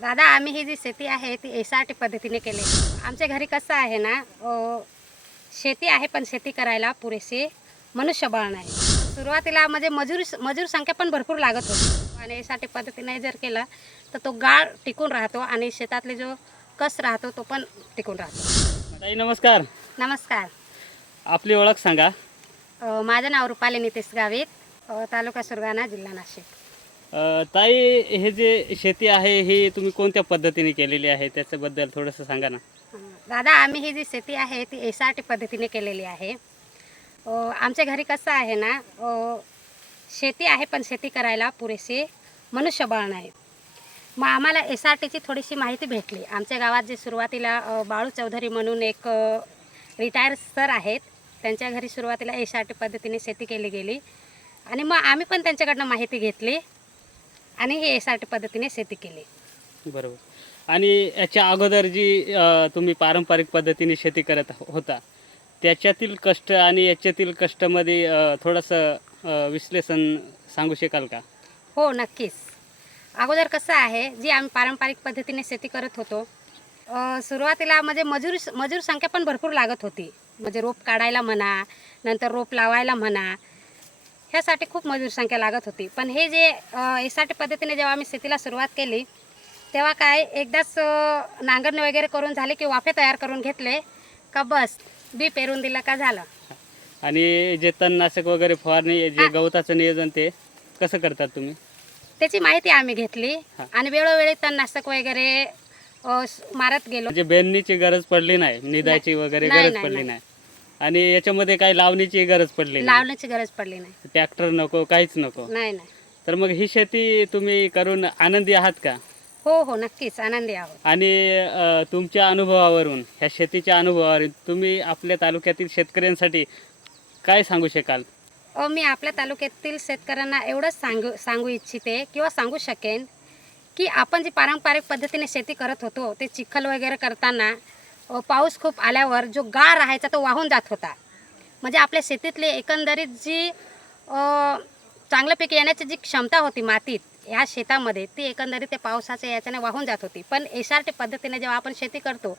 दादा आम्ही ही जी शेती आहे ती एस आर टी पद्धतीने केली. आमच्या घरी कसं आहे ना अ, शेती आहे पण शेती करायला पुरेसे मनुष्यबळ नाही. सुरुवातीला म्हणजे मजूर मजूर संख्या पण भरपूर लागत होती. आणि एस आर टी पद्धतीने जर केलं तर तो गाळ टिकून राहतो आणि शेतातले जो कस राहतो तो पण टिकून राहतो. ताई नमस्कार. नमस्कार. आपली ओळख सांगा. अ, माझं नाव रुपाली नितेश गावित अ, तालुका सुरगाणा जिल्हा नाशिक. ताई हे जे शेती आहे ही तुम्ही कोणत्या पद्धतीने केलेली आहे? त्याच्याबद्दल थोडंसं सांगा ना. दादा आम्ही ही जी शेती आहे ती एस आर टी पद्धतीने केलेली आहे. आमच्या घरी कसं आहे ना शेती आहे पण शेती करायला पुरेसे मनुष्यबळ नाही. मग आम्हाला एस आर टीची थोडीशी माहिती भेटली. आमच्या गावात जे सुरुवातीला बाळू चौधरी म्हणून एक रिटायर सर आहेत. त्यांच्या घरी सुरुवातीला एस आर टी पद्धतीने शेती केली गेली. आणि मग आम्ही पण त्यांच्याकडनं माहिती घेतली. आणि ही टी पद्धतीने शेती केली. बरोबर. आणि याच्या अगोदर जी तुम्ही पारंपरिक पद्धतीने शेती करत होता त्याच्यातील कष्ट आणि याच्यातील कष्टामध्ये थोडंसं विश्लेषण सांगू शकाल का? हो नक्कीच. अगोदर कसं आहे जी आम्ही पारंपरिक पद्धतीने शेती करत होतो सुरुवातीला म्हणजे मजूर मजूर संख्या पण भरपूर लागत होती. म्हणजे रोप काढायला म्हणा नंतर रोप लावायला म्हणा ह्यासाठी खूप मजूर संख्या लागत होती पण हे जे एस आर टी पद्धतीने जेव्हा आम्ही शेतीला सुरुवात केली तेव्हा काय एकदाच नांगरणी वगैरे करून झाले की वाफे तयार करून घेतले का बस बी पेरून दिलं का झालं आणि जे तणनाशक वगैरे फवारणी जे. गवताचं नियोजन ते कसं करतात तुम्ही त्याची माहिती आम्ही घेतली. आणि वेळोवेळी तणनाशक वगैरे मारत गेलो म्हणजे बेननीची गरज पडली नाही निदायची वगैरे गरज पडली नाही. आणि याच्यामध्ये काही लावणीची गरज पडली नाही. लावण्याची गरज पडली नाही. ट्रॅक्टर नको काहीच नको. नाही नाही. तर मग ही शेती तुम्ही करून आनंदी आहात का? हो हो नक्कीच आनंदी आहोत. आणि अ, तुमच्या अनुभवावरून ह्या शेतीच्या अनुभवावरून तुम्ही आपल्या तालुक्यातील शेतकऱ्यांसाठी काय सांगू शकाल? अ, मी आपल्या तालुक्यातील शेतकऱ्यांना एवढंच सांगू सांगू इच्छिते किंवा सांगू शकेन की आपण जी पारंपरिक पद्धतीने शेती करत होतो ते चिखल वगैरे करताना पाऊस खूप आल्यावर जो गार राहायचा तो वाहून जात होता. म्हणजे आपल्या शेतीतली एकंदरीत जी चांगलं पीक येण्याची जी क्षमता होती मातीत ह्या शेतामध्ये ती एकंदरीत ते पावसाच्या याच्याने वाहून जात होती. पण एस आर टी पद्धतीने जेव्हा आपण शेती करतो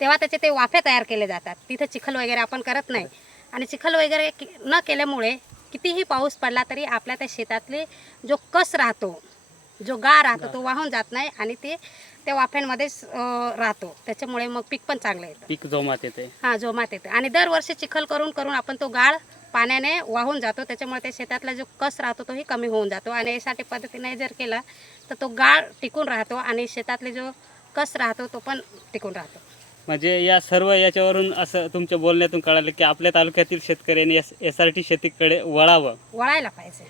तेव्हा त्याचे ते वाफे तयार केले जातात. तिथे चिखल वगैरे आपण करत नाही. आणि चिखल वगैरे न केल्यामुळे कितीही पाऊस पडला तरी आपल्या त्या शेतातले जो कस राहतो जो गा राहतो तो वाहून जात नाही आणि ते त्या वाफ्यांमध्येच राहतो. त्याच्यामुळे मग पीक पण चांगलं येतं. पीक जोमात येते हां जोमात येते. आणि दरवर्षी चिखल करून करून आपण तो गाळ पाण्याने वाहून जातो. त्याच्यामुळे त्या शेतातला जो कस राहतो तोही कमी होऊन जातो. आणि यासाठी पद्धतीने जर केला तर तो गाळ टिकून राहतो आणि शेतातले जो कस राहतो तो पण टिकून राहतो. म्हणजे या सर्व याच्यावरून असं तुमच्या बोलण्यातून कळालं की आपल्या तालुक्यातील शेतकऱ्यांनी एस आर टी शेतीकडे वळावं. वळायला पाहिजे.